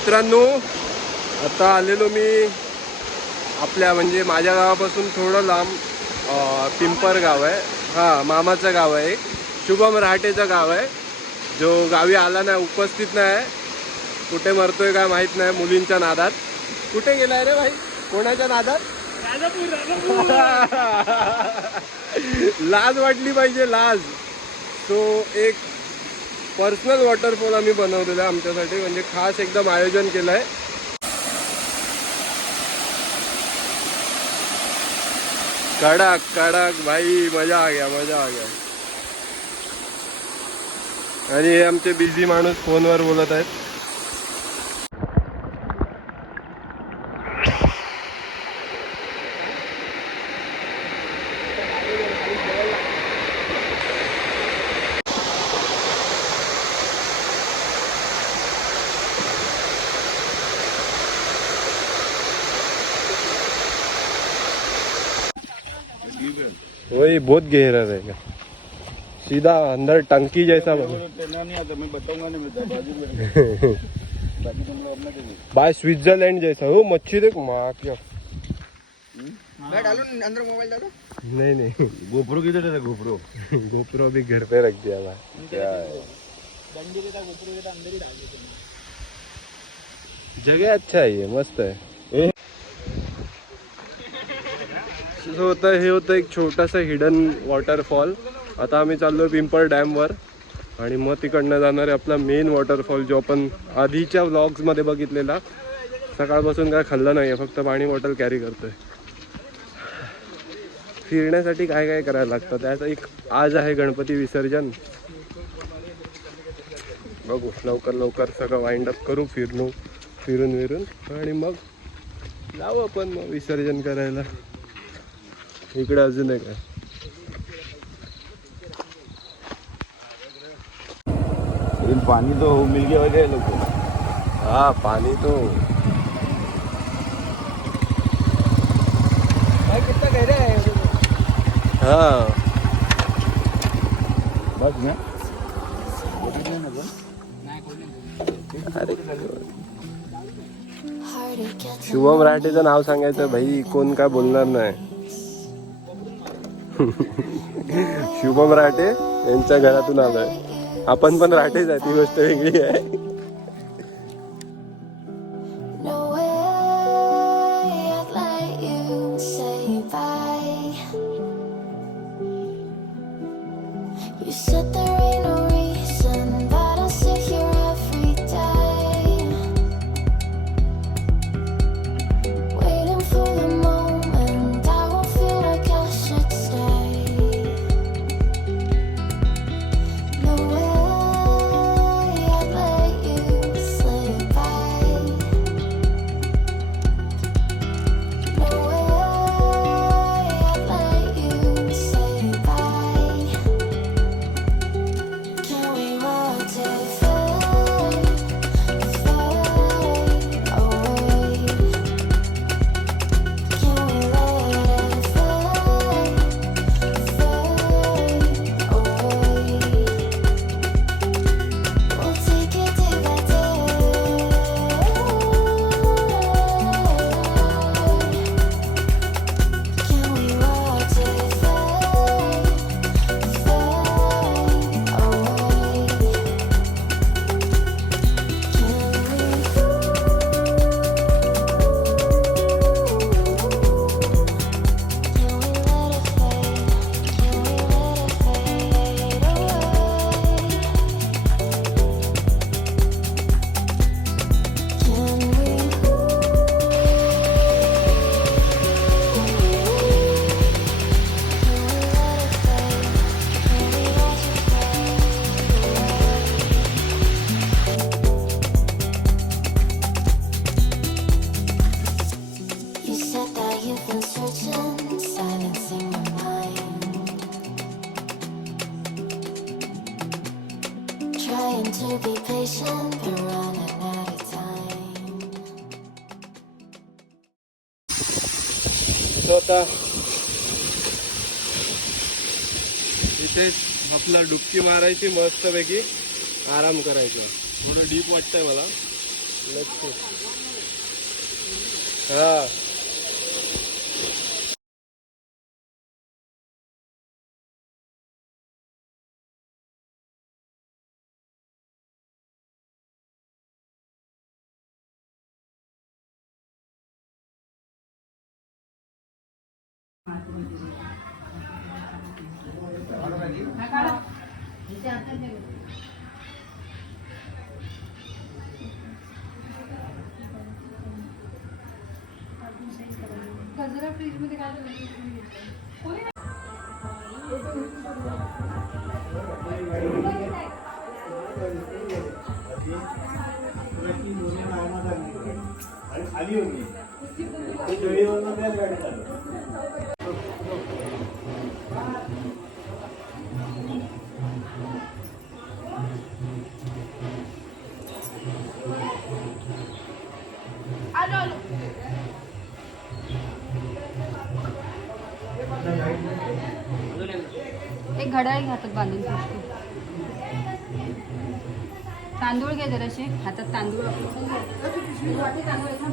मित्रांनो, आता आलेलो मी आपल्या म्हणजे माझ्या गावापासून थोडं लांब पिंपर गाव आहे. हां, मामाचं गाव आहे. शुभम रहाटेचं गाव आहे. जो गावी आला नाही, उपस्थित नाही, कुठे मरतोय काय माहीत नाही, मुलींच्या नादात. कुठे गेलाय रे भाई? कोणाच्या नादात? लाज वाटली पाहिजे, लाज. तो एक पर्सनल वॉटरफॉल आम्ही बनवलेला आहे आमच्यासाठी, म्हणजे खास एकदम आयोजन केलं आहे. कडक कडक भाई, मजा आ गया, मजा आ गया. आणि हे आमचे बिझी माणूस फोनवर बोलत आहेत. वही बहुत गहरा रहेगा, सीधा अंदर टंकी जैसा बना. बाय स्विट्जरलैंड जैसा. हो मच्छी देख माँ क्या. अंदर मोबाइल डालो. नहीं नहीं, गोप्रो किधर है? गोप्रो गोप्रो भी घर पे रख दिया भाई. क्या है, जगह अच्छा है, ये मस्त है. हे होतं एक छोटासा हिडन वॉटरफॉल. आता आम्ही चाललो पिंपळ डॅमवर आणि मग तिकडनं जाणार आहे आपला मेन वॉटरफॉल, जो आपण आधीच्या व्लॉग्समध्ये बघितलेला. सकाळपासून काय खाल्लं नाही आहे, फक्त पाणी बॉटल कॅरी करतोय. फिरण्यासाठी काय काय करायला लागतं त्यात एक आज आहे गणपती विसर्जन. बघू लवकर लवकर सगळं वाइंड अप करू, फिरून आणि मग जाऊ आपण मग विसर्जन करायला. इकडे अजून एक आहे. पानी तो मिल गया वगैरह लोग को. हाँ पानी तो भाई कितना गहरा है? हाँ बस में अरे शुभम रहाटेचं नाव सांगायचं भाई, कोण काय बोलणार नाही. शुभम रहाटे यांच्या घरातून आलोय आपण, पण रहाटेच आहे, ती गोष्ट वेगळी आहे. आता इथे आपला डुबकी मारायची, मस्तपैकी आराम करायचा. थोडं डीप वाटतंय मला, लच्छी हा गजरा फ्रीज मध्ये काय आली होती एक घड्याळ हातात बांधून ठेवते. तांदूळ घे जराशे हातात तांदूळ वाटी तांदूळ आहे ना.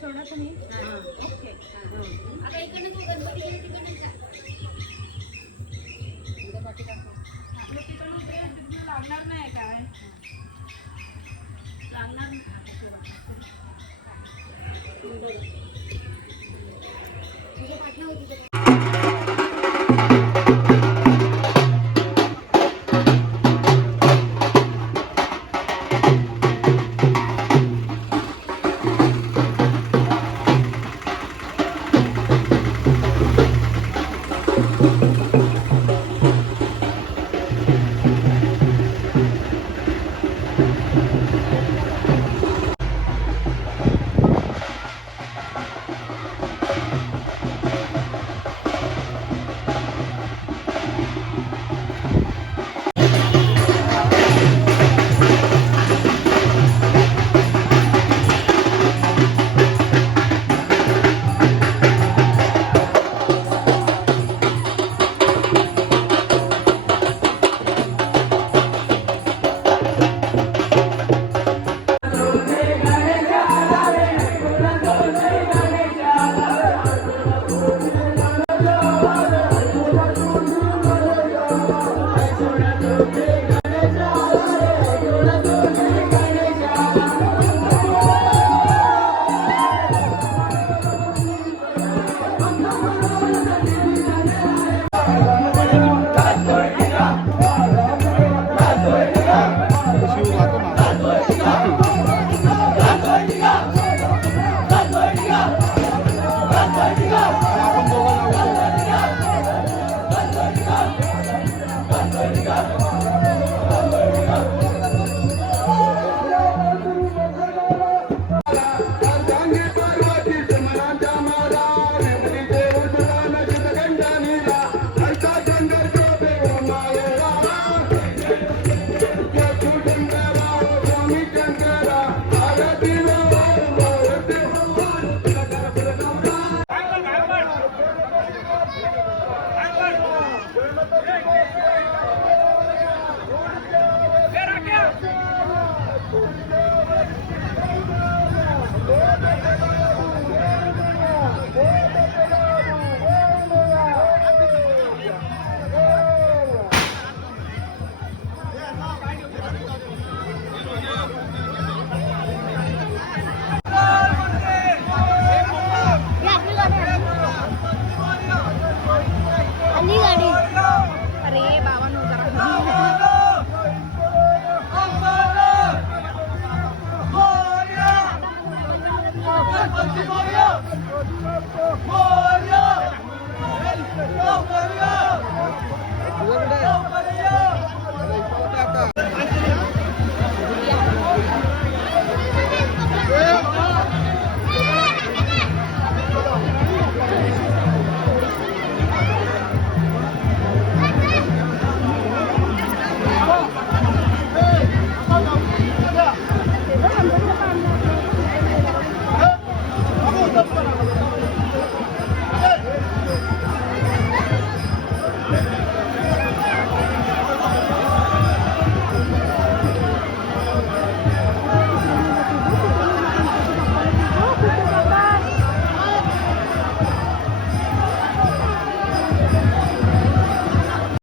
सोडा तुम्ही ओके लागणार नाही काय लागणार